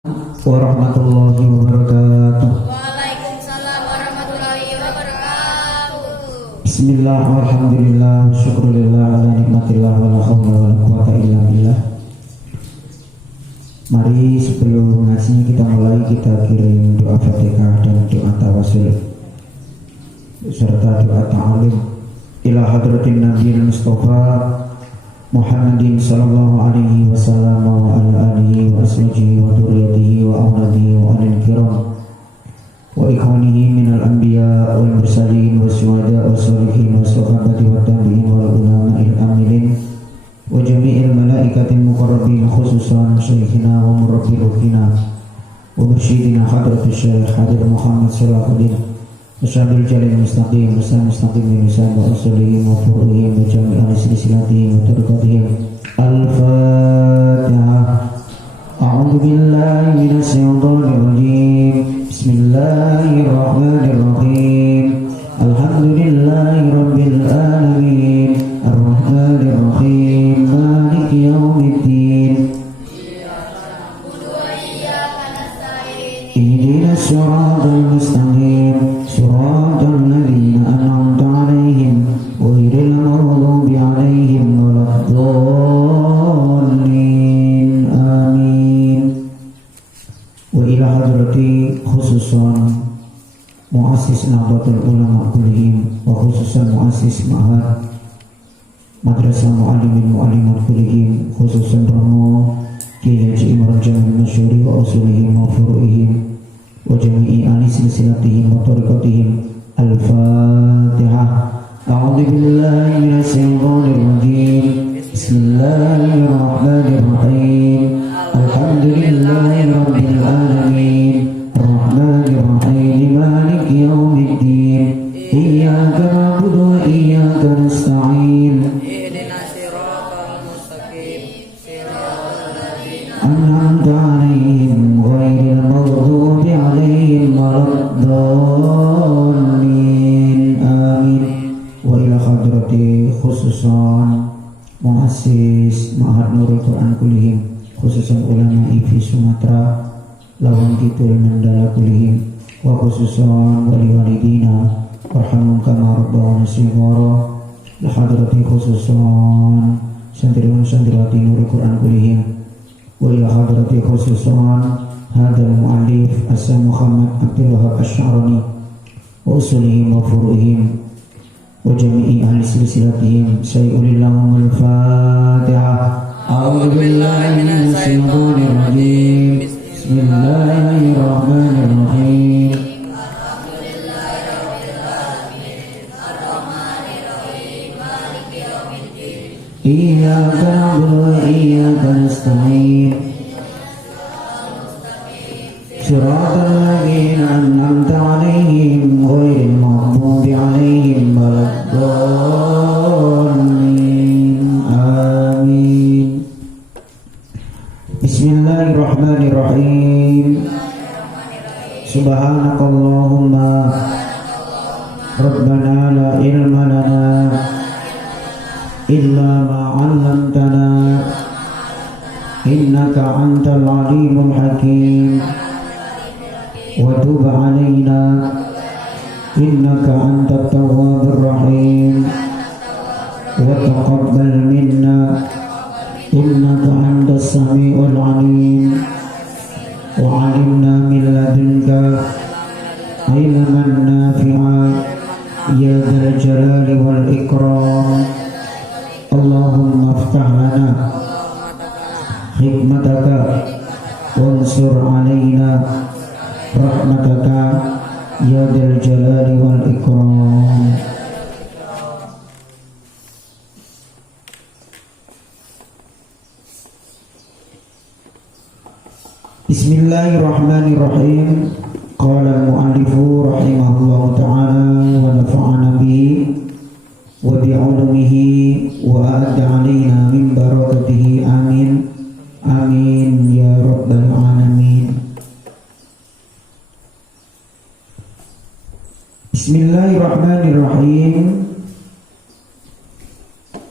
warahmatullahi wabarakatuh. Waalaikumsalam warahmatullahi wabarakatuh. Bismillah, alhamdulillah, syukurillah, ala nikmatillah, wa la hawla wa la quwata illa billah. Mari sebelum ngajinya kita mulai, kita kirim doa Fatihah dan doa tawasul serta doa ta'alim ila hadratin nabiyil mustafa Muhammadin sallallahu alaihi wasallam wa ala alihi wa ashabihi wa dzurriyyatihi wa auladihi wa alil kiram wa ikhwanihi minal anbiya wal mursalin wa syuhada wa sholihin wa sahabati wa tabi'in wal ulama'il amilin wa jami'il malaikatil muqarrabin, khususan syekhina wa murabbi ruhina wa mursyidina hadratus syekh Hadir Muhammad Salahuddin Musyabil Jalil Mustaqim Mustaqim min lisan wa usulihim wa furu'ihim wa jami'an silsilatihim wa turqatihim. Al-Fatihah. A'udhu billahi minasyaitonir rajim. Bismillahirrahmanirrahim. Alhamdulillahi rabbil alamin. Ar-Rahmanir Rahim. Maliki yaumiddin. Ihdinas siratal mustaqim. Siratal ladzina an'amta 'alaihim ghairil maghdubi 'alaihim waladdallin. Amin. Wa ila hadrati khususan muassis Nahdlatul Ulama kullihim wa khususan muassis Ma'had Madrasah Muallimin Muallimat kullihim, khususan Romo Kiai Haji Imran Jamil Masyuri wa usulihim wa furu'ihim wa jami'i ahli silsilatihim wa tariqatihim. Al-Fatihah. A'udzu billahi minasyaitonir rajim. Bismillahirrahmanirrahim. Alhamdulillahi rabbil alamin. Ar-Rahmanir Rahim. Maliki yaumiddin. Iyyaka na'budu wa iyyaka nasta'in. Ihdinas siratal mustaqim. Siratal ladzina An'amta 'alaihim ghairil maghdubi 'alaihim waladdallin. Amin. Wa ila hadrati khususan muassis Ma'had Nurul Quran kullihim, khususan ulama IFI Sumatera Lawang Kidul Mandala kullihim, wa khususan wali walidina warhamhum kama rabbawna shighara. La hadrati khususan santriwan santriwati Nurul Quran kullihim, wa ila hadrati khususan hadal mu'allif As-Sam Muhammad Abdul Wahab Asy-Sya'rani wa usulihim wa furu'ihim wa jami'i ahli silsilatihim. Sayyidillahumul Fatihah. A'udzu billahi minasyaitonir rajim. Bismillahirrahmanirrahim. Iyyaka na'budu wa iyyaka nasta'in. Siratal ladzina an'amta 'alaihim ghairil maghdubi 'alaihim waladdallin. Amin. Bismillahirrahmanirrahim. Subhanakallahumma Rabbana la ilma lana illa ma 'allamtana innaka antal alimul hakim. Wa tub 'alaina innaka antat tawwabur rahim. Wa taqabbal minna innaka antas samiul alim. Wa 'allimna min ladunka ilman nafi'an ya dzal jalali wal ikram. Allahumma iftah lana hikmataka wansur 'alaina rahmataka ya dzal jalali wal ikram. Bismillahirrahmanirrahim. Qala al-mu'allifu rahimahullahu ta'ala wa nafa'ana bihi wa bi'ulumihi wa a'adda 'alaina min barakatihi. Amin. Amin ya rabbal alamin. Bismillahirrahmanirrahim.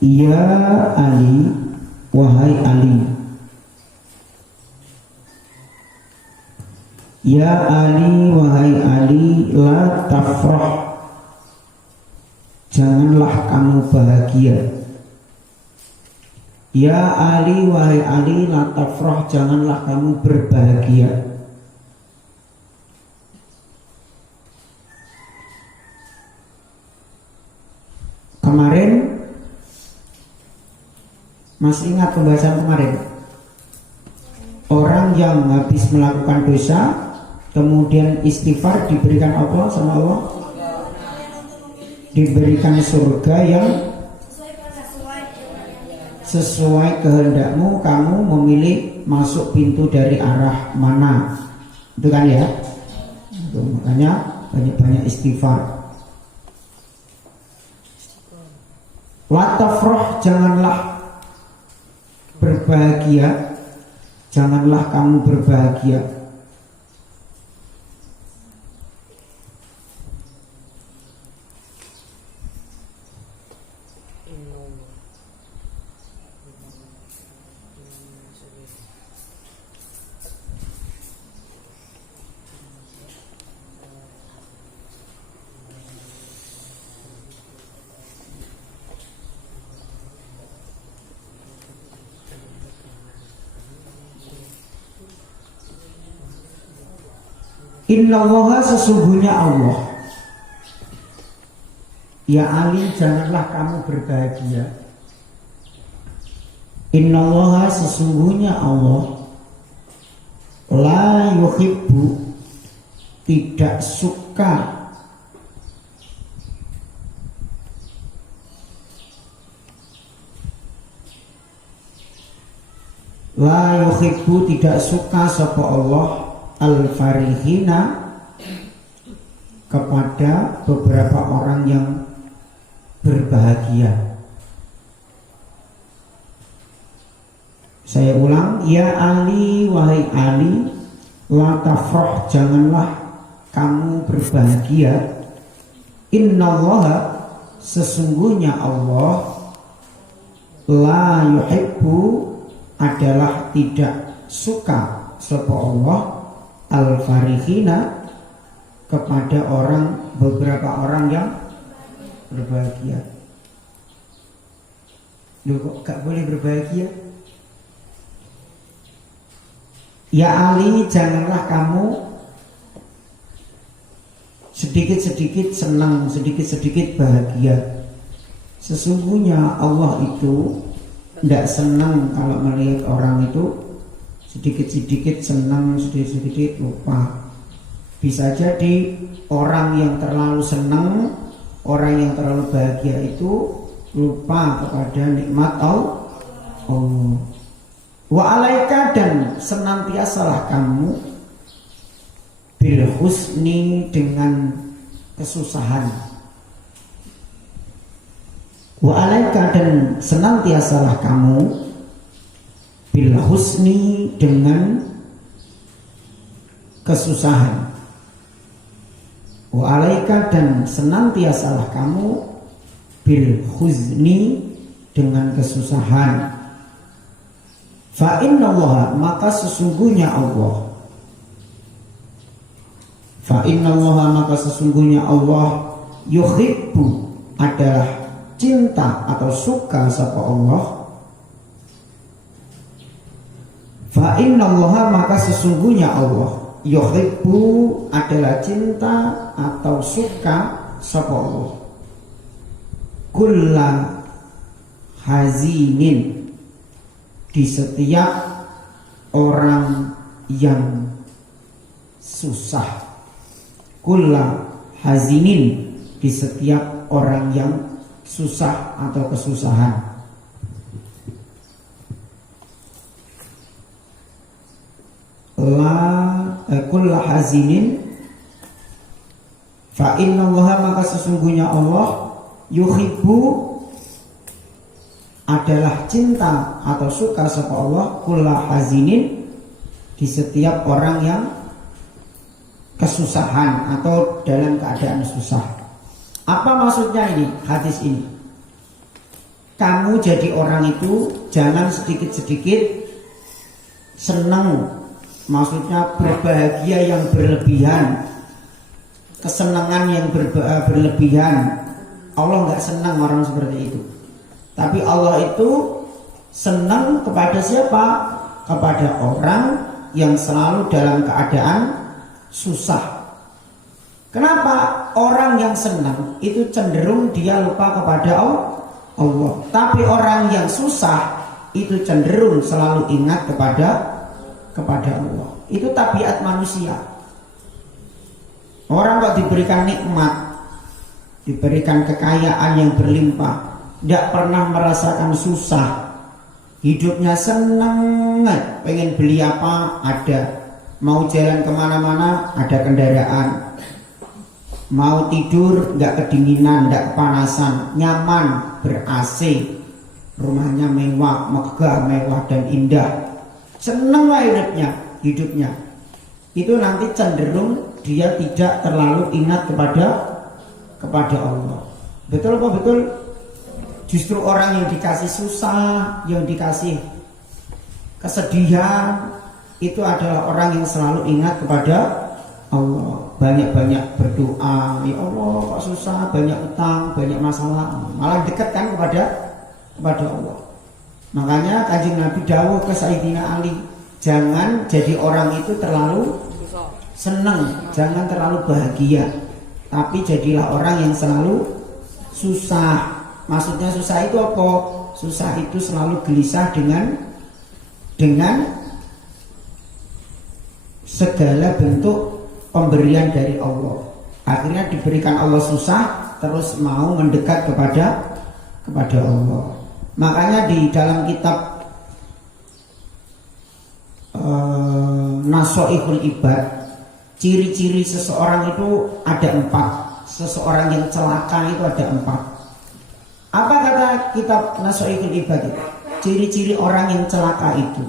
Ya Ali, wahai Ali, Ya Ali, wahai Ali, la tafrah, janganlah kamu bahagia. Ya Ali, wahai Ali, la tafrah, janganlah kamu berbahagia. Kemarin, masih ingat pembahasan kemarin? Orang yang habis melakukan dosa kemudian istighfar diberikan apa sama Allah? Diberikan surga yang sesuai kehendakmu, kamu memilih masuk pintu dari arah mana. Itu kan ya? Itu, makanya banyak-banyak istighfar. La tafrah, janganlah berbahagia. Janganlah kamu berbahagia. Innallaha, sesungguhnya Allah. Ya Ali, janganlah kamu berbahagia. Innallaha, sesungguhnya Allah, la yuhibbu, tidak suka, la yuhibbu, tidak suka sapa Allah al-farihina, kepada beberapa orang yang berbahagia. Saya ulang, ya Ali, wahai Ali, la tafrah, janganlah kamu berbahagia. Innallaha, sesungguhnya Allah, la yuhibbu, adalah tidak suka sapa Allah al-farihina, kepada beberapa orang yang berbahagia. Loh, kok gak boleh berbahagia? Ya Ali, janganlah kamu sedikit-sedikit senang, sedikit-sedikit bahagia. Sesungguhnya Allah itu tidak senang kalau melihat orang itu sedikit-sedikit senang, sedikit-sedikit lupa. Bisa jadi orang yang terlalu senang, orang yang terlalu bahagia itu lupa kepada nikmat Allah. Wa alaika, dan senantiasalah kamu bil husni, dengan kesusahan. Wa alaika, dan senantiasalah kamu bil husni, dengan kesusahan. Wa alaika, dan senantiasalah kamu bil huzni, dengan kesusahan. Fa innallaha, maka sesungguhnya Allah, fa innallaha, maka sesungguhnya Allah, yuhibbu, adalah cinta atau suka sapa Allah. Fa innallaha, maka sesungguhnya Allah, yuhibbu, adalah cinta atau suka sapa Allah, kulla hazinin, di setiap orang yang susah. Kulla hazinin, di setiap orang yang susah atau kesusahan. Kulla hazinin, fa innallaha, maka sesungguhnya Allah, yuhibbu, adalah cinta atau suka sapa Allah, kulla hazinin, di setiap orang yang kesusahan atau dalam keadaan susah. Apa maksudnya ini, hadis ini? Kamu jadi orang itu jangan sedikit-sedikit senang maksudnya berbahagia yang berlebihan, kesenangan yang berlebihan. Allah nggak senang orang seperti itu. Tapi Allah itu senang kepada siapa? Kepada orang yang selalu dalam keadaan susah. Kenapa? Orang yang senang itu cenderung dia lupa kepada Allah. Tapi orang yang susah itu cenderung selalu ingat kepada Allah. Itu tabiat manusia. Orang kok diberikan nikmat, diberikan kekayaan yang berlimpah, tidak pernah merasakan susah, hidupnya senang, pengen beli apa ada, mau jalan kemana-mana ada kendaraan, mau tidur nggak kedinginan, nggak kepanasan, nyaman, ber-AC, rumahnya mewah, megah, mewah dan indah, seneng lah hidupnya. Itu nanti cenderung dia tidak terlalu ingat kepada Allah. Betul apa betul? Justru orang yang dikasih susah, yang dikasih kesedihan, itu adalah orang yang selalu ingat kepada Allah. Banyak-banyak berdoa, ya Allah kok susah, banyak utang, banyak masalah, malah dekat kan kepada Allah. Makanya Kanjeng Nabi dawuh ke Sayyidina Ali, jangan jadi orang itu terlalu senang, jangan terlalu bahagia, tapi jadilah orang yang selalu susah. Maksudnya susah itu apa? Susah itu selalu gelisah dengan segala bentuk pemberian dari Allah. Akhirnya diberikan Allah susah, terus mau mendekat kepada Allah. Makanya di dalam kitab Nasoihul Ibad, ciri-ciri seseorang itu ada 4. Seseorang yang celaka itu ada 4. Apa kata kitab Nasoihul Ibad itu? Ciri-ciri orang yang celaka itu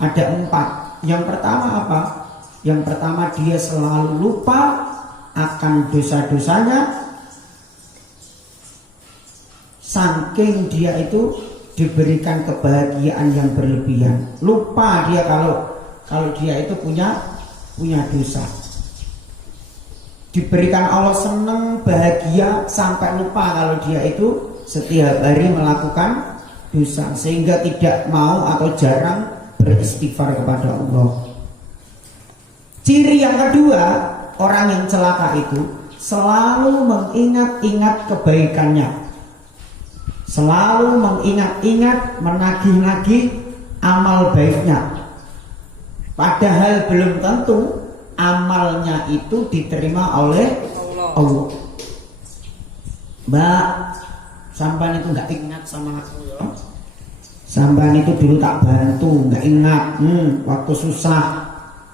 ada 4. Yang pertama apa? Yang pertama, dia selalu lupa akan dosa-dosanya, saking dia itu diberikan kebahagiaan yang berlebihan. Lupa dia kalau dia itu punya dosa. Diberikan Allah senang, bahagia, sampai lupa kalau dia itu setiap hari melakukan dosa, sehingga tidak mau atau jarang beristighfar kepada Allah. Ciri yang kedua, orang yang celaka itu selalu mengingat-ingat kebaikannya, selalu mengingat-ingat, menagih-nagih amal baiknya, padahal belum tentu amalnya itu diterima oleh Allah. Mbak, sampean itu nggak ingat sama aku ya? Sampean itu dulu tak bantu, nggak ingat. Waktu susah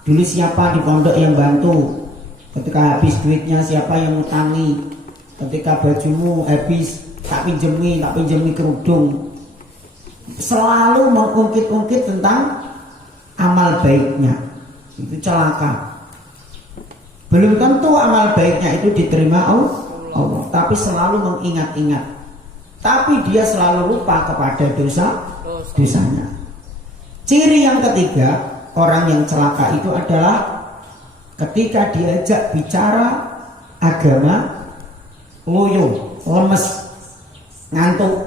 dulu siapa di pondok yang bantu? Ketika habis duitnya siapa yang ngutangi? Ketika bajumu habis tak pinjemi kerudung. Selalu mengungkit-ungkit tentang amal baiknya. Itu celaka. Belum tentu amal baiknya itu diterima Allah, tapi selalu mengingat-ingat. Tapi dia selalu lupa kepada dosanya. Ciri yang ketiga, orang yang celaka itu adalah ketika diajak bicara agama, loyo, lemes, ngantuk.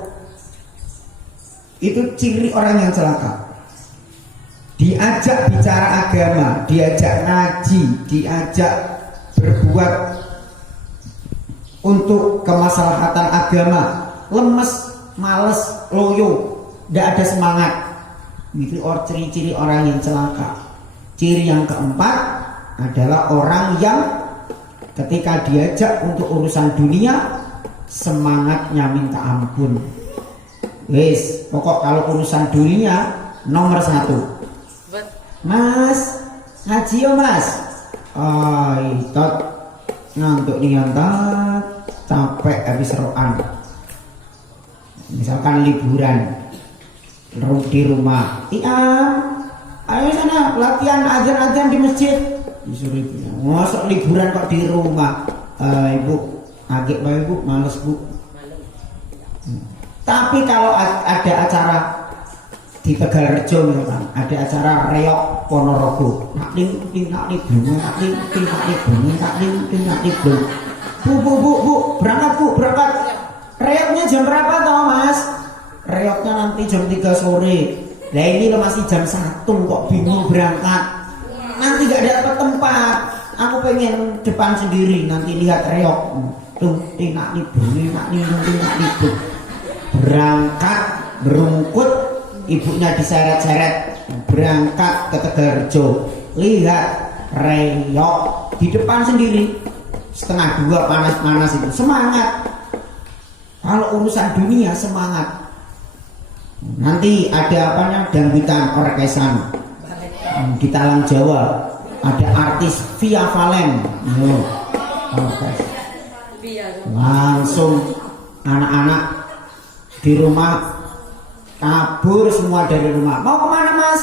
Itu ciri orang yang celaka. Diajak bicara agama, diajak ngaji, diajak berbuat untuk kemaslahatan agama, lemes, males, loyo, tidak ada semangat. Itu ciri-ciri orang yang celaka. Ciri yang keempat adalah orang yang ketika diajak untuk urusan dunia, semangatnya minta ampun. Wes, pokok kalau urusan dunia nomor 1. Mas, ngaji yo mas. Tot ngantuk nih capek habis roan. Misalkan liburan di rumah, ayo sana latihan azan-azan di masjid. Disuruh ibu, masa liburan kok di rumah? Ibu, agak baik bu, males bu. Tapi kalau ada acara di Tegalrejo misalkan ada acara reok Ponorogo, nak ning nak ning bunga, nak ning bunga, nak ning bunga. Bu, berangkat. Reoknya jam berapa toh Mas? Reoknya nanti jam 3 sore. Lah ini lo masih jam 1 kok bingung berangkat. Nanti gak dapat tempat. Aku pengen depan sendiri nanti lihat reok. Tuh, nak nih bunga, nak nih bunga. Berangkat berungkut, ibunya diseret-seret berangkat ke Tegalrejo, lihat reok di depan sendiri 1:30 panas-panas itu semangat. Kalau urusan dunia semangat. Nanti ada apanya dangdutan orkesan di Talang Jawa ada artis Via Valen, langsung anak-anak di rumah kabur semua dari rumah. Mau kemana Mas?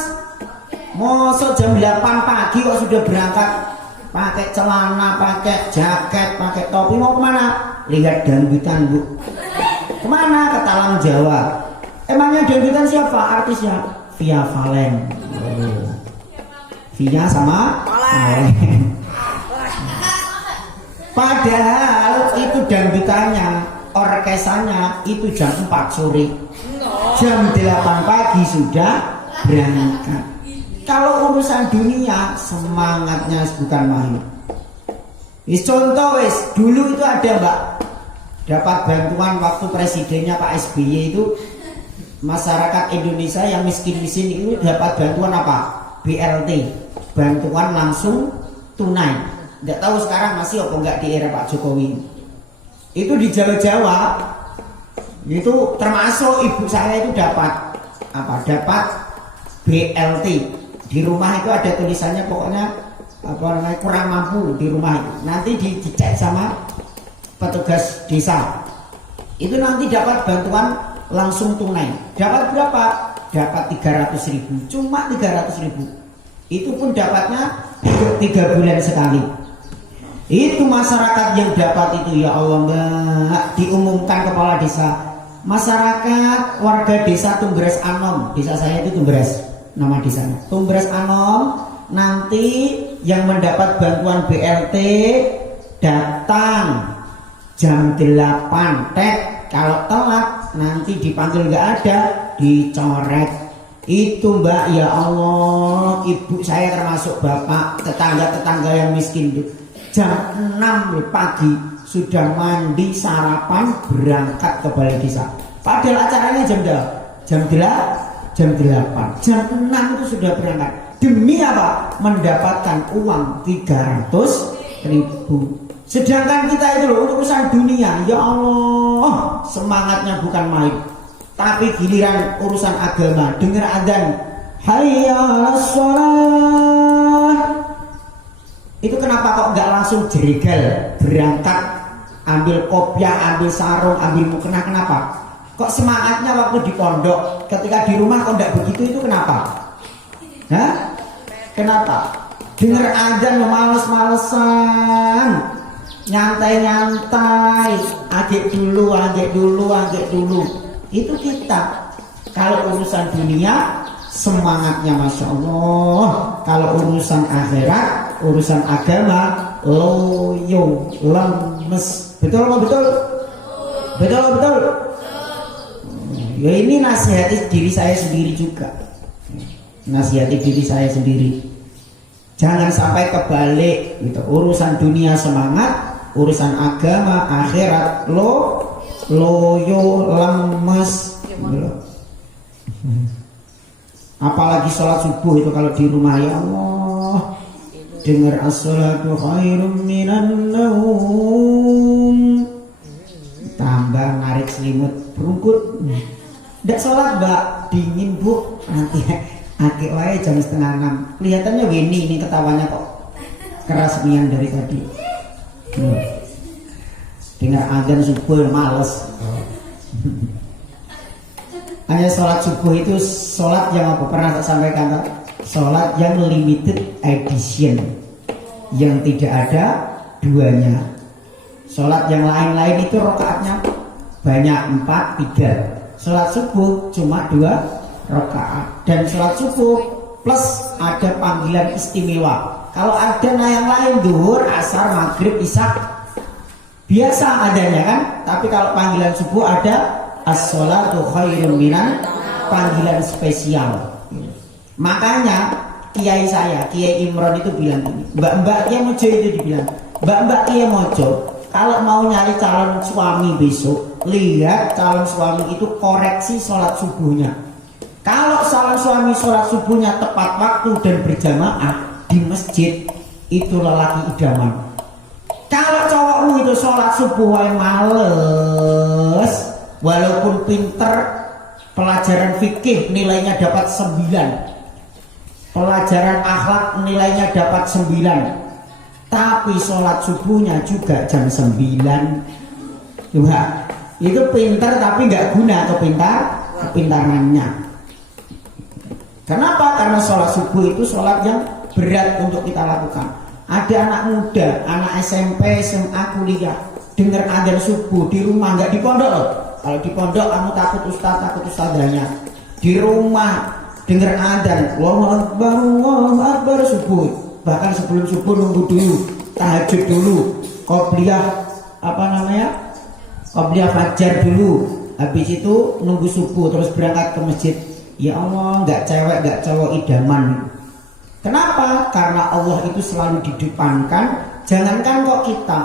Mosok jam 8 pagi kok sudah berangkat pakai celana, pakai jaket, pakai topi. Mau kemana? Lihat dangdutan Bu. Kemana? Ke Talang Jawa. Emangnya dangdutan siapa? Artisnya Via Valen. Via sama Valen. Padahal itu dangdutannya, orkesannya itu jam 4 sore. Jam 8 pagi sudah berangkat. Kalau urusan dunia semangatnya bukan main. Contoh dulu itu ada Mbak, dapat bantuan waktu presidennya Pak SBY itu, masyarakat Indonesia yang miskin-miskin itu dapat bantuan apa? BLT, bantuan langsung tunai. Nggak tahu sekarang masih apa enggak di era Pak Jokowi. Itu di Jawa-Jawa itu termasuk ibu saya itu dapat apa? Dapat BLT. Di rumah itu ada tulisannya pokoknya apa namanya kurang mampu di rumah itu. Nanti dicek sama petugas desa. Itu nanti dapat bantuan langsung tunai. Dapat berapa? Dapat 300.000. Cuma 300.000. Itu pun dapatnya 3 bulan sekali. Itu masyarakat yang dapat itu, ya Allah Mbak, diumumkan kepala desa. Masyarakat warga desa Tumbres Anom, desa saya itu Tumbres, nama desanya Tumbres Anom. Nanti yang mendapat bantuan BLT datang jam 8 tek. Kalau telat nanti dipanggil nggak ada, dicoret. Itu Mbak, ya Allah, ibu saya termasuk bapak, tetangga-tetangga yang miskin itu jam 6 pagi sudah mandi, sarapan, berangkat ke balai desa. Padahal acaranya jam 8. Jam 6 itu sudah berangkat. Demi apa? Mendapatkan uang 300.000. Sedangkan kita itu loh, urusan dunia, ya Allah, semangatnya bukan main. Tapi giliran urusan agama, dengar adzan, hayya 'alas shalah. Itu kenapa kok nggak langsung jeregal berangkat, ambil kopiah, ambil sarung, ambil mukena? Kenapa? Kok semangatnya waktu di pondok, ketika di rumah kok nggak begitu? Itu kenapa? Hah? Kenapa? Dengar adzan males-malesan, nyantai-nyantai, agek dulu. Itu kita. Kalau urusan dunia semangatnya Masya Allah. Kalau urusan akhirat, urusan agama, loyo, lemes. Betul apa betul? Betul. Ya ini nasihati diri saya sendiri juga. Nasihati diri saya sendiri. Jangan sampai kebalik gitu. Urusan dunia semangat, urusan agama, akhirat loyo, lemes gitu. Apalagi sholat subuh itu kalau di rumah, ya Allah, dengar as-sholatu khairum minan naum, tambah narik selimut berungkut. Nggak sholat Mbak, dingin Bu, nanti akhir wae jam 5:30. Kelihatannya ini ketawanya kok keras nian dari tadi. Dengar adzan subuh males. Hanya sholat subuh itu sholat yang apa pernah saya sampaikan, sholat yang limited edition, yang tidak ada duanya. Sholat yang lain-lain itu rakaatnya banyak, 4, 3. Sholat subuh cuma 2 rakaat. Dan sholat subuh plus ada panggilan istimewa. Kalau ada yang lain duhur, asar, maghrib, isya biasa adanya kan. Tapi kalau panggilan subuh ada as-sholatu khairun minan, panggilan spesial. Makanya kiai saya, Kiai Imron itu bilang ini, Mbak Kiai Mojo itu dibilang, Mbak Kiai Mojo, kalau mau nyari calon suami besok, lihat calon suami itu koreksi sholat subuhnya. Kalau calon suami sholat subuhnya tepat waktu dan berjamaah di masjid, itu lelaki idaman. Kalau cowokmu itu sholat subuh males, walaupun pinter, pelajaran fikih nilainya dapat 9, pelajaran akhlak nilainya dapat 9, tapi sholat subuhnya juga jam 9. Coba, itu pinter tapi nggak guna kepintarannya. Kenapa? Karena sholat subuh itu sholat yang berat untuk kita lakukan. Ada anak muda, anak SMP, SMA, kuliah, dengar adzan subuh di rumah, nggak di pondok loh. Kalau di pondok kamu takut ustadzanya. Di rumah dengar adzan, Allahu Akbar subuh. Bahkan sebelum subuh nunggu dulu, tahajud dulu, qobliyah qobliyah fajar dulu. Habis itu nunggu subuh terus berangkat ke masjid. Ya Allah, nggak cewek nggak cowok idaman. Kenapa? Karena Allah itu selalu didepankan. Jangankan kok kita,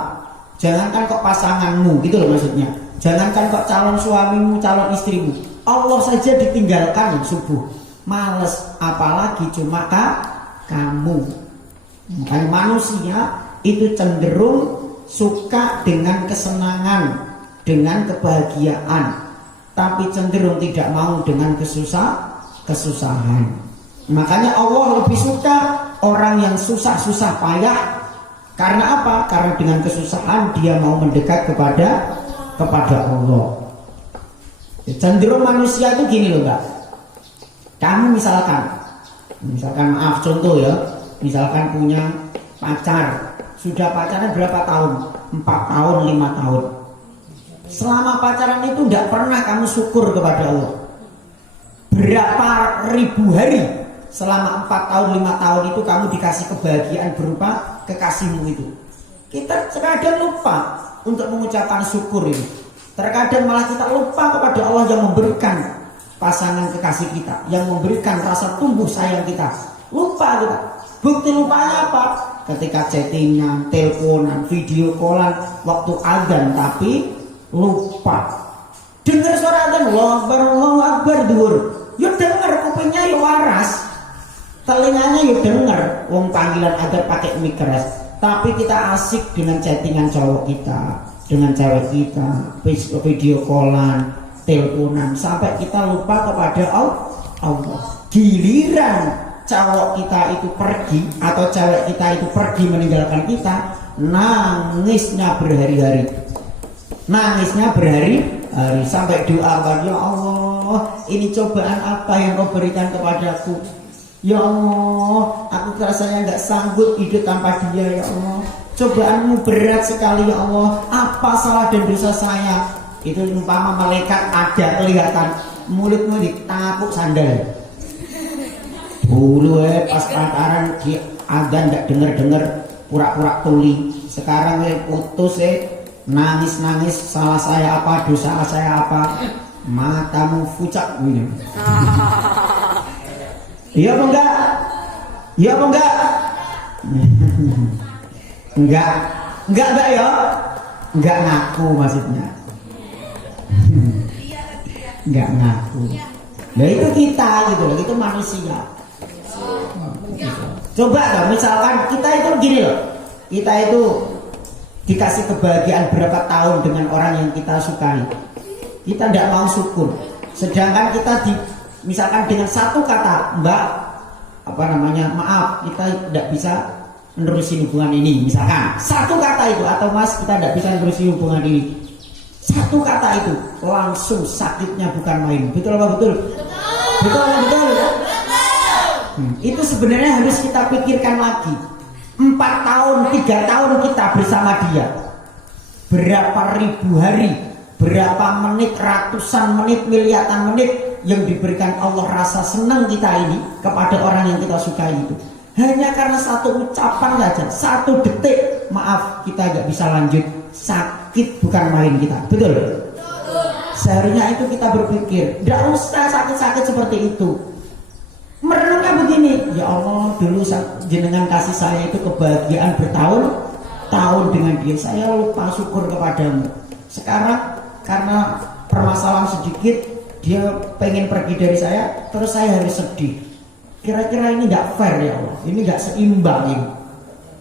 jangankan kok pasanganmu, gitu loh maksudnya. Jangankan kok calon suamimu, calon istrimu, Allah saja ditinggalkan subuh. Males, apalagi cuma kamu. Makanya manusia itu cenderung suka dengan kesenangan, dengan kebahagiaan, tapi cenderung tidak mau dengan kesusahan. Makanya Allah lebih suka orang yang susah-susah payah. Karena apa? Karena dengan kesusahan dia mau mendekat kepada Allah. Cenderung manusia itu gini loh Mbak. Kamu misalkan maaf contoh ya, misalkan punya pacar, sudah pacaran berapa tahun? 4 tahun, 5 tahun. Selama pacaran itu tidak pernah kamu syukur kepada Allah. Berapa ribu hari selama 4 tahun, 5 tahun itu kamu dikasih kebahagiaan berupa kekasihmu itu. Kita terkadang lupa untuk mengucapkan syukur ini. Terkadang malah kita lupa kepada Allah yang memberikan pasangan kekasih kita, yang memberikan rasa tumbuh sayang kita. Lupa kita. Bukti lupanya apa? Ketika chattingan, teleponan, video callan, waktu adzan tapi lupa. Dengar suara adzan, Allahu Akbar duhur. Yuk dengar, kupingnya yuk waras, telinganya yuk dengar. Wong panggilan adzan pakai mic keras, tapi kita asik dengan chattingan cowok kita, dengan cewek kita, video callan, teleponan, sampai kita lupa kepada Allah. Giliran cowok kita itu pergi atau cewek kita itu pergi meninggalkan kita, nangisnya berhari-hari. Nangisnya berhari-hari sampai doakan, ya Allah, ini cobaan apa yang kau berikan kepadaku? Ya Allah, aku rasanya nggak sanggup hidup tanpa dia. Ya Allah, cobaanmu berat sekali. Ya Allah, apa salah dan dosa saya? Itu umpama malaikat ada kelihatan mulut-mulut tapuk sandal. Dulu pas pacaran di adzan nggak dengar pura-pura tuli. Sekarang putus nangis-nangis, salah saya apa, dosa saya apa, matamu pucat gini. Iya apa enggak? Iya apa enggak? Enggak ya? Enggak ngaku maksudnya. Enggak ngaku. Nah itu kita gitu loh, itu manusia. Coba dong, misalkan kita itu gini loh, kita itu dikasih kebahagiaan berapa tahun dengan orang yang kita sukai, kita tidak mau syukur. Sedangkan kita misalkan dengan satu kata, Mbak, maaf, kita tidak bisa menerusin hubungan ini. Misalkan satu kata itu, atau Mas, kita tidak bisa menerusin hubungan ini. Satu kata itu langsung sakitnya bukan main. Betul apa betul? Betul. Itu sebenarnya harus kita pikirkan lagi. 4 tahun, 3 tahun kita bersama dia, berapa ribu hari, berapa menit, ratusan menit, miliaran menit yang diberikan Allah rasa senang kita ini kepada orang yang kita sukai itu hanya karena satu ucapan saja, satu detik, maaf kita nggak bisa lanjut, sakit bukan main kita, betul? Seharusnya itu kita berpikir, tidak usah sakit-sakit seperti itu. Merenungnya begini, ya Allah dulu jenengan kasih saya itu kebahagiaan bertahun-tahun dengan dia, saya lupa syukur kepadamu. Sekarang karena permasalahan sedikit dia pengen pergi dari saya, terus saya harus sedih. Kira-kira ini nggak fair ya Allah, ini nggak seimbang ini.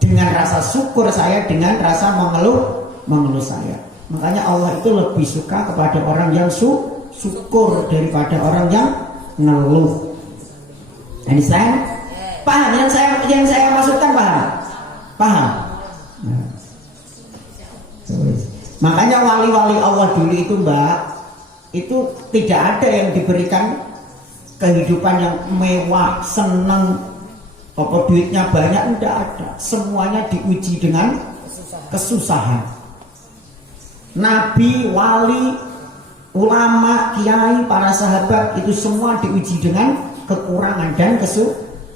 Dengan rasa syukur saya, dengan rasa mengeluh saya. Makanya Allah itu lebih suka kepada orang yang syukur daripada orang yang ngeluh. Ini saya paham yang saya maksudkan, paham. Nah. Makanya wali-wali Allah dulu itu Mbak, itu tidak ada yang diberikan kehidupan yang mewah, senang, apa duitnya banyak, tidak ada. Semuanya diuji dengan kesusahan. Nabi, wali, ulama, kiai, para sahabat itu semua diuji dengan kekurangan dan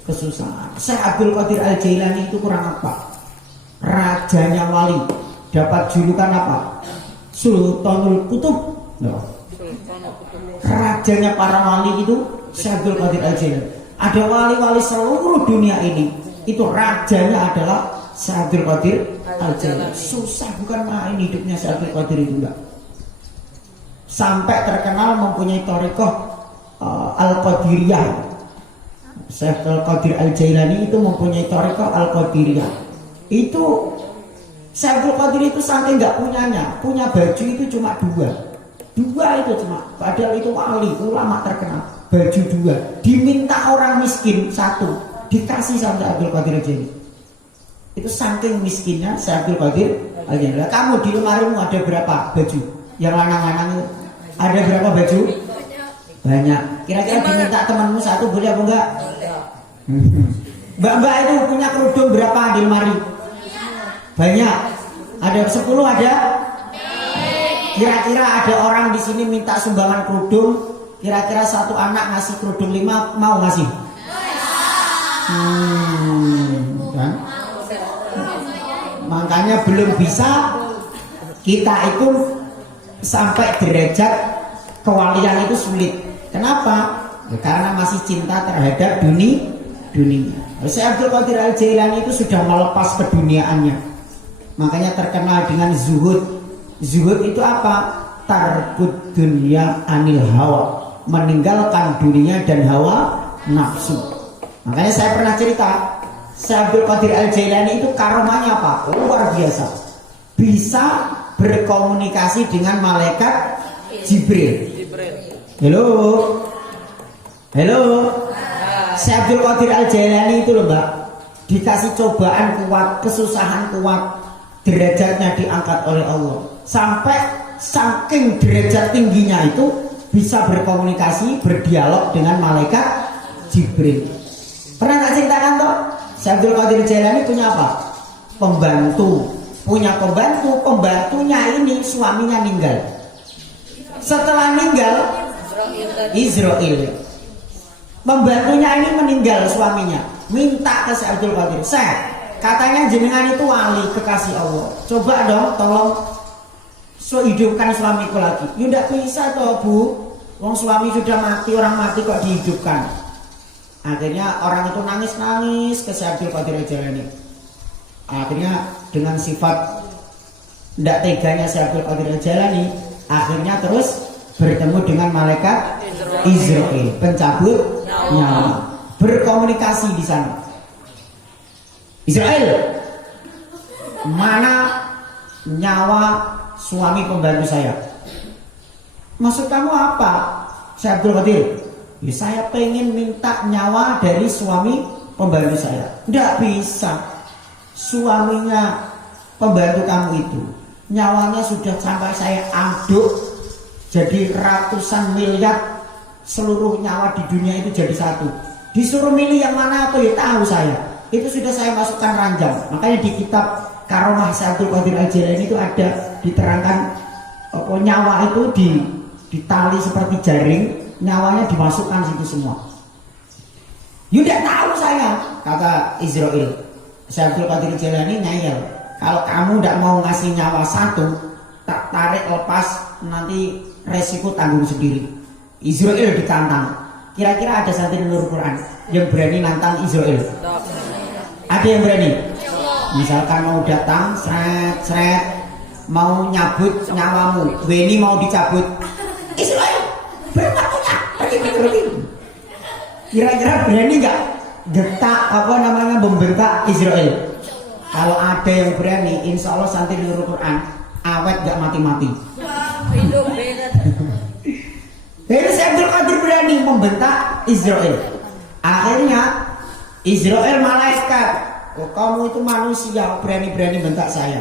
kesusahan. Syekh Abdul Qadir Al-Jailani itu kurang apa? Rajanya wali, dapat julukan apa? Sultanul Kutub. No. Rajanya para wali itu Syekh Abdul Qadir Al-Jailani. Ada wali-wali seluruh dunia ini, itu rajanya adalah Syekh Abdul Qadir Al-Jailani. Susah bukan main hidupnya Syekh Abdul Qadir itu enggak. Sampai terkenal mempunyai thariqah Al-Qadiriyah. Syekh Abdul Qadir Al-Jailani itu mempunyai thariqah Al-Qadiriyah. Itu Syekh Abdul Qadir itu sampai enggak punya baju itu cuma dua itu cuma, padahal itu wali, ulama terkenal, baju dua, diminta orang miskin satu, dikasih sama Abdul Qadir Al-Jailani. Itu saking miskinnya Syekh Abdul Qadir Al-Jailani. Kamu di lemarimu ada berapa baju? Yang lanang-lanang ada berapa baju? Banyak. Kira-kira diminta temanmu satu boleh apa enggak? Mbak-mbak itu punya kerudung berapa di lemari? Banyak. Ada 10 ada? Kira-kira ada orang di sini minta sumbangan kerudung, kira-kira satu anak ngasih kerudung 5, mau ngasih? Kan? Makanya belum bisa kita itu sampai derajat kewalian itu sulit. Kenapa? Ya, karena masih cinta terhadap dunia. Syekh Abdul Qadir Al-Jailani itu sudah melepas keduniaannya. Makanya terkenal dengan zuhud. Zuhud itu apa? Tarkud dunia anil hawa, meninggalkan dunia dan hawa nafsu. Makanya saya pernah cerita, Syekh Abdul Qadir Al-Jailani itu karomahnya apa? Luar biasa. Bisa berkomunikasi dengan malaikat Jibril. Halo. Syekh Abdul Qadir Al-Jailani itu loh Mbak, dikasih cobaan kuat, kesusahan kuat, derajatnya diangkat oleh Allah. Sampai saking derajat tingginya itu bisa berkomunikasi, berdialog dengan malaikat Jibril. Pernah nggak ceritakan toh? Syekh Abdul Qadir Jailani punya apa? Pembantu. Punya pembantunya ini suaminya meninggal. Setelah meninggal Israel. Pembantunya ini meninggal suaminya. Minta ke Syekh Abdul Qadir, Syekh, katanya jenengan itu wali kekasih Allah. Coba dong tolong hidupkan suamiku lagi. Ya tidak bisa toh Bu, wong suami sudah mati, orang mati kok dihidupkan. Akhirnya orang itu nangis ke Syekh Abdul Qadir Al-Jailani. Akhirnya dengan sifat tidak teganya Syekh Abdul Qadir Al-Jailani, akhirnya terus bertemu dengan malaikat Israel, pencabut nyawa, berkomunikasi di sana. Israel, mana nyawa suami pembantu saya? Maksud kamu apa, Syekh Abdul Qadir? Ya, saya pengen minta nyawa dari suami pembantu saya. Tidak bisa. Suaminya pembantu kamu itu nyawanya sudah sampai saya aduk jadi ratusan miliar, seluruh nyawa di dunia itu jadi satu. Disuruh milih yang mana atau ya tahu saya. Itu sudah saya masukkan ranjang. Makanya di kitab Karomah Syekh Abdul Qadir Al-Jailani itu ada diterangkan nyawa itu ditali seperti jaring, nyawanya dimasukkan situ semua. You tidak tahu saya, kata Israel. Syekh Abdul Qadir Jailani ngeyel, kalau kamu tidak mau ngasih nyawa satu, tak tarik lepas, nanti resiko tanggung sendiri. Israel ditantang. Kira-kira ada santri Nurul Quran yang berani nantang Israel? Ada yang berani? Misalkan mau datang, seret, mau nyabut nyawamu, Weni mau dicabut, Israel bermakna pergi. Kira-kira berani nggak getak membentak Israel? Kalau ada yang berani, insya Allah santri Nurul Quran awet gak mati-mati. Jadi Syekh Abdul Qadir berani membentak Israel. Akhirnya Israel malaikat, oh, kamu itu manusia berani-berani bentak saya.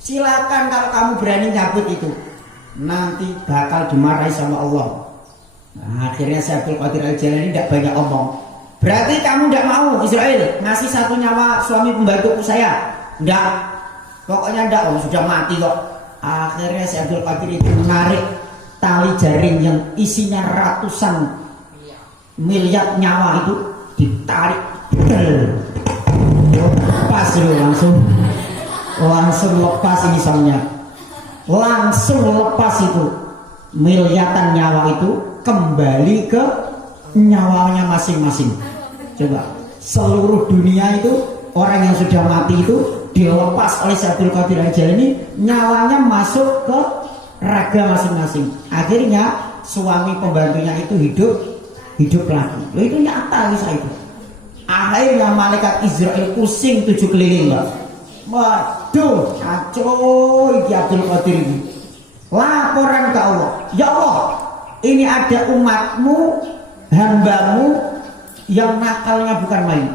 Silakan kalau kamu berani nyabut itu, nanti bakal dimarahi sama Allah. Nah, akhirnya Syekh Abdul Qadir Al-Jailani tidak banyak omong. Berarti kamu tidak mau Israel ngasih satu nyawa suami pembantuku saya? Tidak. Pokoknya tidak, oh, sudah mati kok. Akhirnya Syekh Abdul Qadir itu menarik tali jaring yang isinya ratusan miliar nyawa itu, ditarik, lepas dulu langsung lepas ini soalnya, langsung lepas itu miliatan nyawa itu kembali ke nyawanya masing-masing. Coba seluruh dunia itu orang yang sudah mati itu dilepas oleh Syekh Abdul Qadir Al-Jailani, nyawanya masuk ke raga masing-masing. Akhirnya suami pembantunya itu hidup lagi. Loh, itu nyata kisah itu. Akhirnya malaikat Israel pusing 7 keliling, Mbak. Waduh, kacau iki Abdul Qadir ini. Laporan ke Allah, ya Allah, ini ada umatmu, hambamu yang nakalnya bukan main.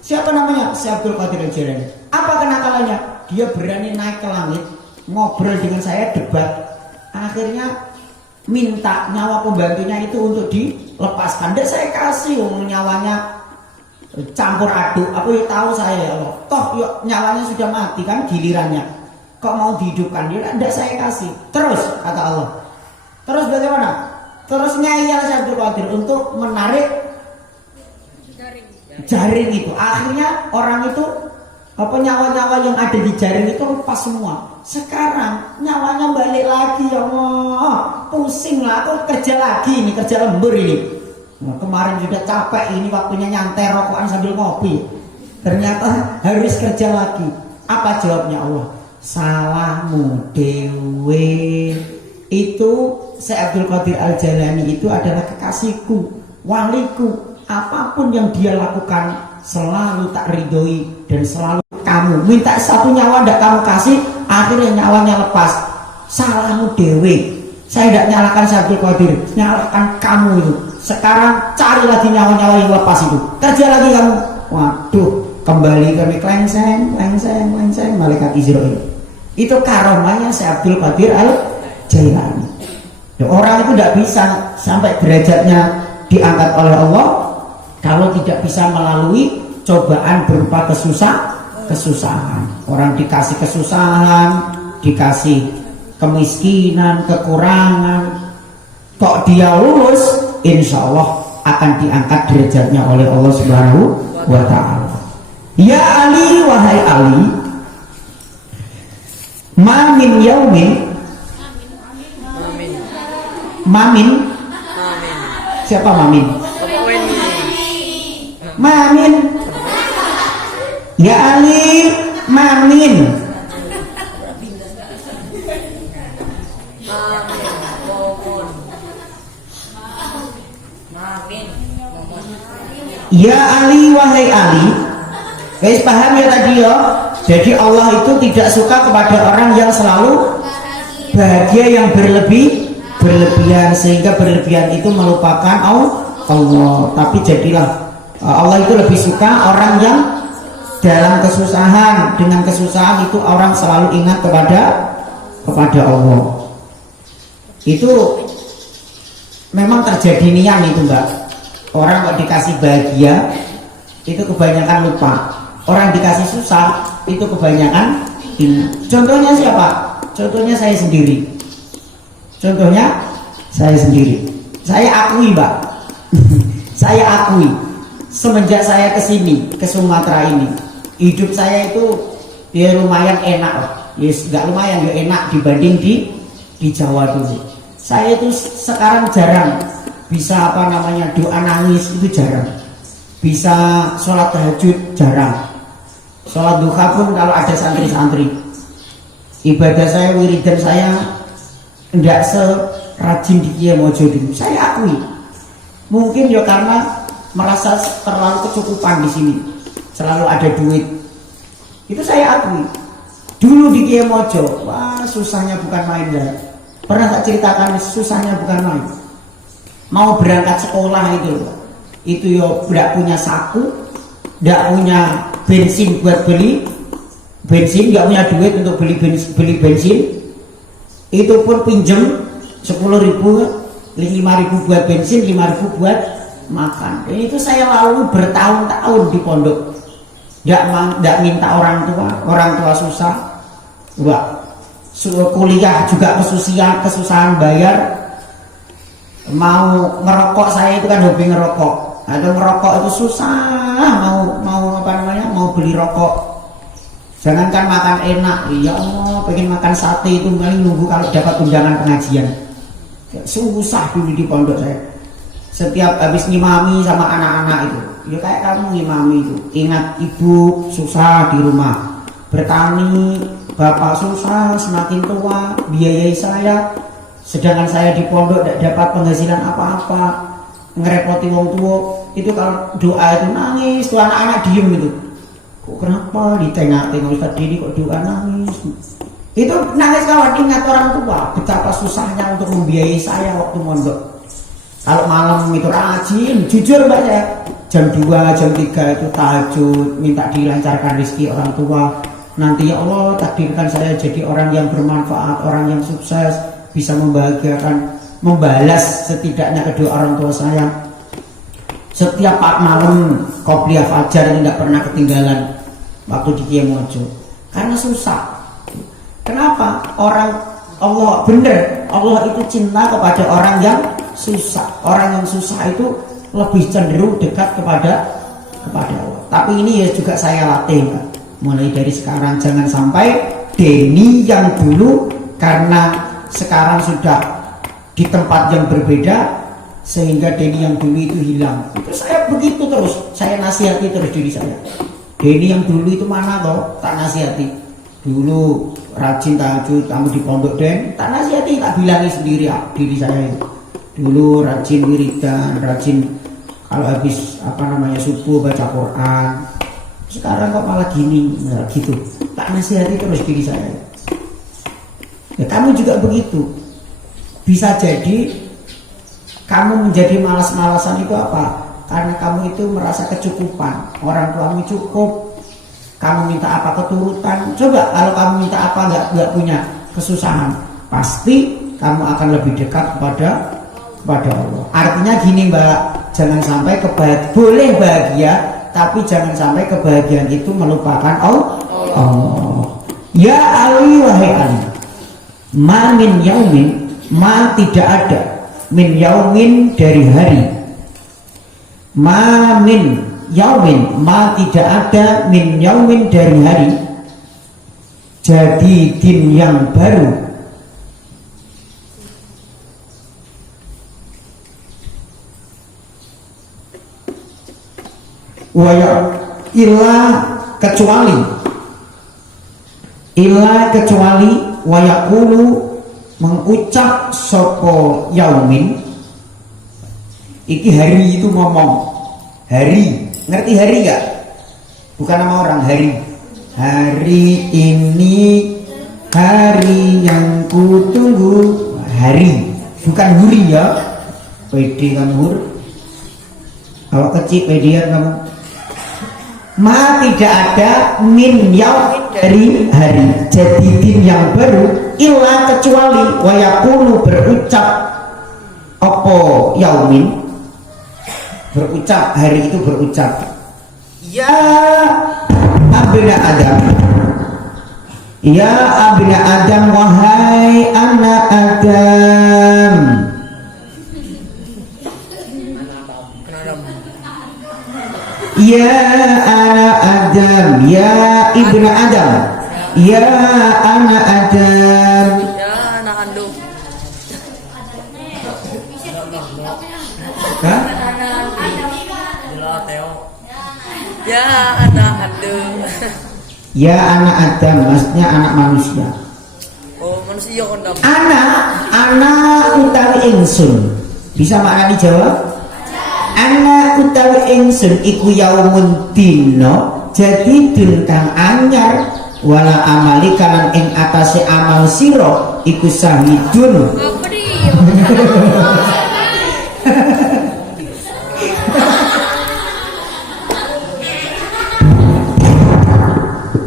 Siapa namanya? Syekh Abdul Qadir Al-Jailani. Apa kenakalannya? Dia berani naik ke langit, ngobrol dengan saya, debat. Akhirnya minta nyawa pembantunya itu untuk dilepaskan. Dan saya kasih nyawanya campur aduk. Aku ya tahu saya ya Allah. Toh yuk, nyawanya sudah mati kan gilirannya. Kok mau dihidupkan? Ya tidak, saya kasih. Terus kata Allah. Terus bagaimana? Terus ngeyel Syekh Abdul Qadir untuk menarik jaring itu. Akhirnya orang itu nyawa-nyawa yang ada di jaring itu lepas semua. Sekarang nyawanya balik lagi, ya Allah. Pusing lah, aku kerja lagi ini, kerja lembur ini. Nah, kemarin sudah capek ini, waktunya nyantai rokokan sambil ngopi. Ternyata harus kerja lagi. Apa jawabnya Allah? Salahmu dewe. Itu Syekh Abdul Qadir Al-Jailani itu adalah kekasihku, waliku. Apapun yang dia lakukan selalu tak ridhoi dan selalu kamu minta satu nyawa tidak kamu kasih, akhirnya nyawanya lepas. Salahmu dewe. Saya tidak nyalakan Syekh Abdul Qadir, nyalakan kamu itu. Sekarang cari lagi nyawa-nyawa yang lepas itu, kerja lagi kamu. Waduh, kembali ke klengseng malaikat Israel. Itu karomahnya Syekh Abdul Qadir Al-Jailani. Orang itu tidak bisa sampai derajatnya diangkat oleh Allah kalau tidak bisa melalui cobaan berupa kesusahan. Orang dikasih kesusahan, dikasih kemiskinan, kekurangan, kok dia lulus, insya Allah akan diangkat derajatnya oleh Allah Subhanahu wa Ta'ala. Ya Ali, wahai Ali, ma min yaumin, mamin, siapa mamin? Mamin. Ya Ali, mamin. Ya Ali, wahai Ali. Guys, paham ya tadi ya? Jadi Allah itu tidak suka kepada orang yang selalu bahagia, yang berlebihan, sehingga berlebihan itu melupakan Allah. Tapi jadilah Allah itu lebih suka orang yang dalam kesusahan. Dengan kesusahan itu orang selalu ingat kepada Allah. Itu memang terjadi nian itu, Mbak. Orang kok dikasih bahagia itu kebanyakan lupa. Orang dikasih susah itu kebanyakan ingat. Contohnya siapa? Contohnya saya sendiri. Saya akui, Mbak. Saya akui semenjak saya kesini ke Sumatera ini, hidup saya itu ya lumayan enak lah. Yes, nggak lumayan, ya enak dibanding di Jawa dulu. Saya itu sekarang jarang bisa doa nangis, itu jarang. Bisa sholat tahajud jarang. Sholat duha pun kalau ada santri-santri. Ibadah saya, wiridan saya tidak serajin di Kiai Mojo dulu. Saya akui. Mungkin ya karena merasa terlalu kecukupan di sini. Selalu ada duit. Itu saya akui. Dulu di Kiai Mojo, wah susahnya bukan main ya. Pernah tak ceritakan susahnya bukan main. Mau berangkat sekolah itu yo tidak punya saku, tidak punya bensin buat beli bensin, nggak punya duit untuk beli bensin. Itu pun pinjem 10.000, 5.000 buat bensin, 5.000 buat makan. Dan itu saya lalui bertahun-tahun di pondok. Tidak minta orang tua susah. Enggak. Kuliah juga kesusahan bayar. Mau ngerokok, saya itu kan hobi ngerokok. Atau ngerokok itu susah, mau beli rokok. Jangankan makan enak, ya Allah, pengen makan sate itu paling nunggu kalau dapat undangan pengajian. Susah dulu di pondok saya. Setiap habis ngimami sama anak-anak itu, ya kayak kamu ngimami itu. Ingat ibu susah di rumah, bertani, bapak susah, semakin tua, biayai saya. Sedangkan saya di pondok tidak dapat penghasilan apa-apa, ngerepoti wong tua. Itu kalau doa itu nangis, tuh anak-anak diem gitu. Kok kenapa ditengah-tengah Ustaz Dini kok doa nangis? Itu nangis kalau ingat orang tua, betapa susahnya untuk membiayai saya waktu mondok. Kalau malam itu rajin, jujur Mbak saya, jam 2, jam 3 itu tahajud, minta dilancarkan rezeki orang tua. Nanti ya Allah takdirkan saya jadi orang yang bermanfaat, orang yang sukses, bisa membahagiakan, membalas setidaknya kedua orang tua saya. Setiap malam qobliyah fajar ini tidak pernah ketinggalan waktu di Kiai Mojo, karena susah. Kenapa? Allah itu cinta kepada orang yang susah. Orang yang susah itu lebih cenderung dekat kepada Allah. Tapi ini ya juga saya latih, Pak. Mulai dari sekarang jangan sampai Denny yang dulu, karena sekarang sudah di tempat yang berbeda sehingga Denny yang dulu itu hilang. Itu saya begitu terus, saya nasihati terus diri saya. Denny yang dulu itu mana toh? Tak nasihati. Dulu rajin tahajud, kamu di pondok Den, tak nasihati, tak bilangi sendiri diri saya itu. Dulu rajin wiridan, rajin kalau habis subuh baca Quran. Sekarang kok malah gini, nah, gitu. Tak nasihati terus diri saya. Ya, kamu juga begitu. Bisa jadi kamu menjadi malas-malasan itu apa? Karena kamu itu merasa kecukupan. Orang tuamu cukup, kamu minta apa keturutan. Coba kalau kamu minta apa nggak punya kesusahan, pasti kamu akan lebih dekat kepada Allah. Artinya gini Mbak, jangan sampai boleh bahagia, tapi jangan sampai kebahagiaan itu melupakan Allah. Ya Ali wahai Ali, ma min yaumin, ma tidak ada, min yaumin dari hari, ma min yaumin, ma tidak ada, min yaumin dari hari, jadi din yang baru, waya kecuali wayakulu mengucap sopo yaumin. Iki hari itu ngomong hari, ngerti hari gak? Bukan nama orang, hari ini hari yang kutunggu, hari bukan huri ya. Pede kamu hur, kalau kecil pedean kamu. Ma tidak ada min yaumin dari hari, jadi din yang baru, illa kecuali wayakulu berucap opo yaumin, berucap hari itu berucap, ya abna Adam, ya abna Adam, wahai anak Adam, Ya anak Adam, ya ibnu Adam, ya anak Adam. Ya anak kandung. Hah? Ya anak kandung. Ya anak Adam, maksudnya anak manusia. Oh manusia kan kamu. Anak utawi ingsun. Bisa maknani jawab? Anak utawi ingsun iku yaumun dina jadi dun kang anyar wala amali kanan ing atase amal sira iku sahidun.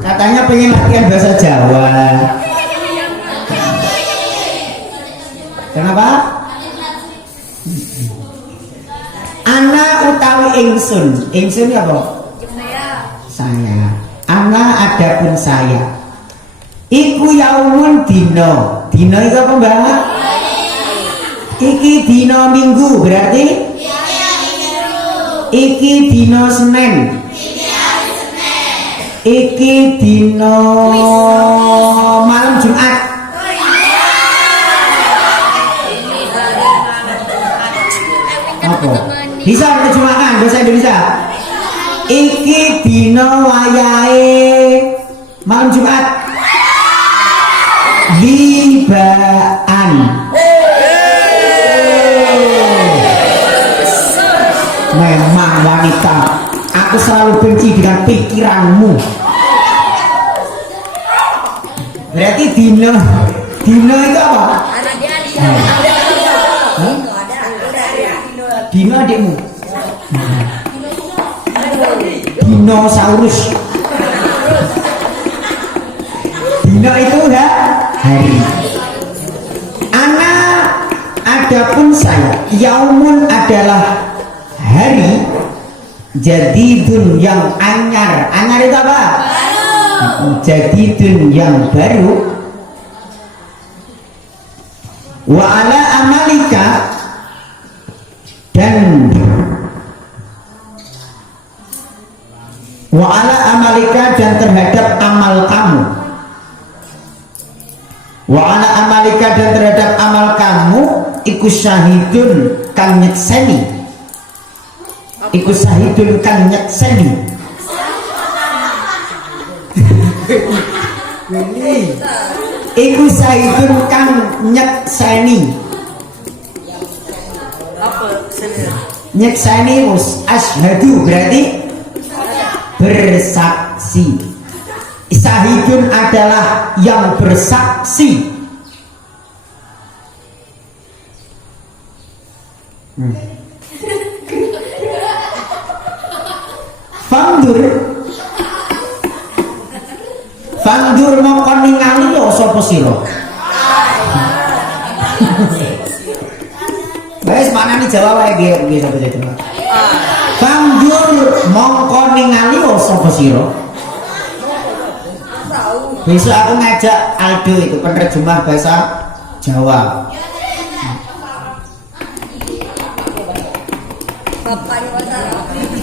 Katanya pengen latihan bahasa Jawa. Kenapa? Anak utawi ingsun. Ingsun ya apa? Saya. Anak adapun saya. Iku yaumun dino. Dino itu apa mbak? Iki dino minggu berarti? Iki dino Senin. Iki dino malam Jumat. Apa? Bisa terjemahkan bahasa Indonesia. Iki dino wayahe malam Jumat. Libaan. Memang wanita, aku selalu benci dengan pikiranmu. Berarti dino itu apa? Hah? Dino adikmu. Dinosaurus. Dino itu ya hari. Anak adapun saya, yaumun adalah hari, jadidun yang anyar. Anyar itu apa? Jadidun yang baru. Wa ala amalika dan wa ala amalika dan terhadap amal kamu. Wa ala amalika dan terhadap amal kamu iku syahidun kang nyekseni. Iku syahidun kang nyekseni. Iku syahidun kang nyekseni. Nyekseni mus asyhadu berarti bersaksi. Syahidun adalah yang bersaksi. Fandur mongko ningali lho sapa sira. Wes manani jawab wae piye sapa jawab. Fandur mongko ningali lho sapa sira. Besok aku ngajak Aldo itu penerjemah bahasa Jawa.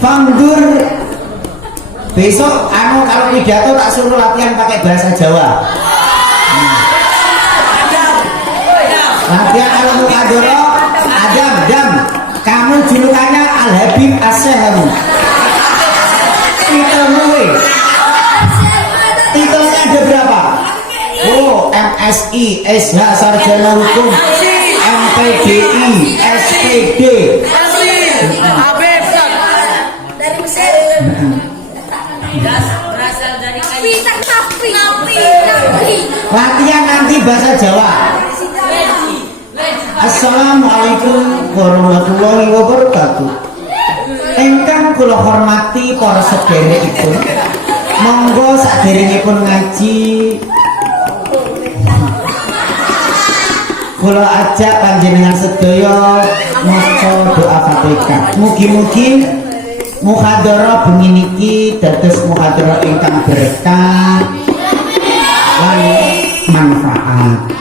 Fandur besok kalau pidato tak suruh latihan pakai bahasa Jawa. Latihan kalau mukadoro Adam kamu julukannya Al Habib As-Sehari. Titelnya ada berapa? Oh, MSI, SH Sarjana Hukum, MPDI, SPD. Dari Mesir. Berasal dari Napi. Latihan nanti bahasa Jawa. Assalamualaikum warahmatullahi wabarakatuh. Ingkang kula hormati para sedherekipun, monggo saderengipun ngaji kula ajak panjenengan sedaya maca doa Fatihah. Mugi-mugi muhadharah bengi niki dados muhadharah ingkang berkah lan manfaat.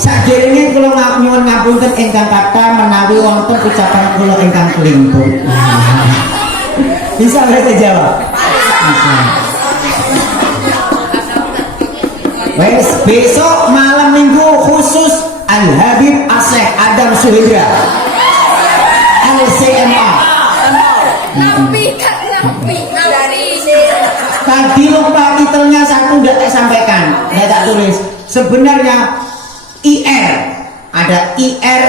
Saderenge kula nyuwun ngapunten ingkang kathah menawi wonten ucapan kula ingkang kelimpur. Bisa bahasa Jawa? Bisa. Wes, besok malam minggu khusus Al Habib Aseh Adam Suhendra LCMA. Napi, Kak, napi. Tadi lupa titelnya satu udah saya sampaikan, udah tak tulis. Sebenarnya IR, ada IR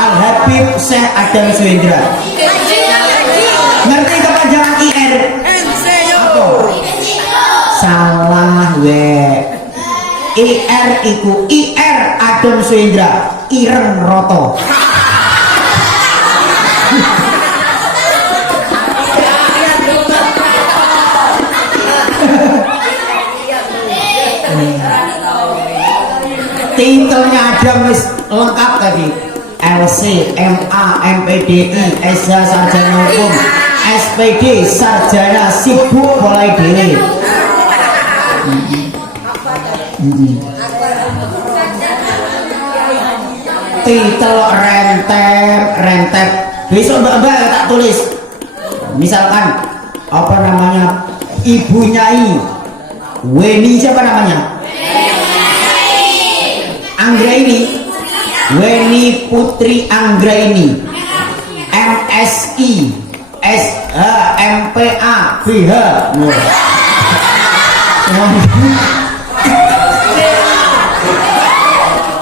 Al Habib Syekh Adam Suhendra. Ngerti kepanjangan IR? Apa? Salah we. IR iku IR Adam Suhendra Ireng Roto. Titelnya Adam wis lengkap tadi. LC, MA, MPDI, SH Sarjana Hukum, SPD, Sarjana Sibuk Mulai Dewe. Titel rentep. Besok mbak tak tulis. Misalkan apa namanya, Ibu Nyai Weni, siapa namanya? Anggraini, Weni Putri Anggraini, MSI, SH, MPA, BH.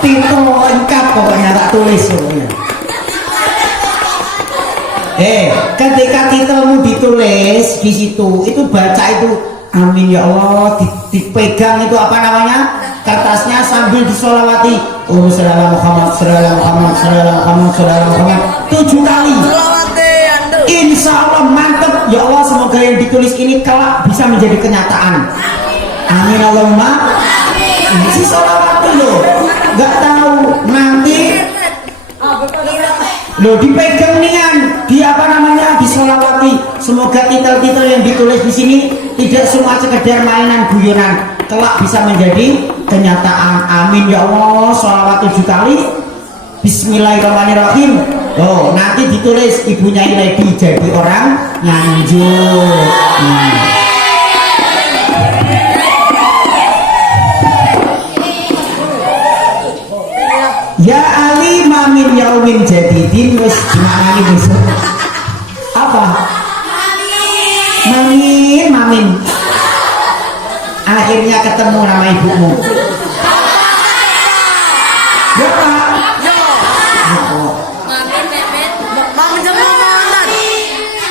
Titel lengkap pokoknya tak tulis pokoknya. Ketika titelmu ditulis di situ, itu baca itu amin ya Allah, dipegang itu apa namanya, kertasnya sambil disolawati sallallahu Muhammad sallallahu Muhammad sallallahu Muhammad sallallahu Muhammad 7 kali. Insya Allah mantep ya Allah, semoga yang ditulis ini kelak bisa menjadi kenyataan. Amin Allahumma. Ini si solawat dulu, nggak tahu nanti lo dipegang nian, di apa namanya, disolawati. Semoga titel-titel yang ditulis di sini tidak semua sekedar mainan guyonan, kelak bisa menjadi kenyataan. Amin ya Allah. Sholawat 7 kali. Bismillahirrahmanirrahim. Oh, nanti ditulis ibunya Lady jadi orang Nganjuk. Ya Ali mamin yaumin jadidin, wis gimana besok? Apa? Mamin. Akhirnya ketemu nama ibumu. Ya Pak.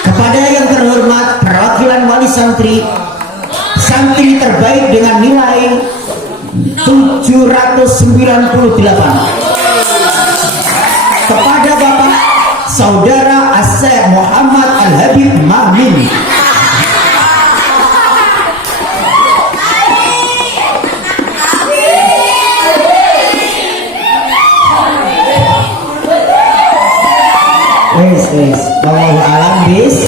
Kepada yang terhormat perwakilan wali santri terbaik dengan nilai 798. Kepada Bapak Saudara Asy Muhammad Al Habib Mamin. Wallahu a'lam bis.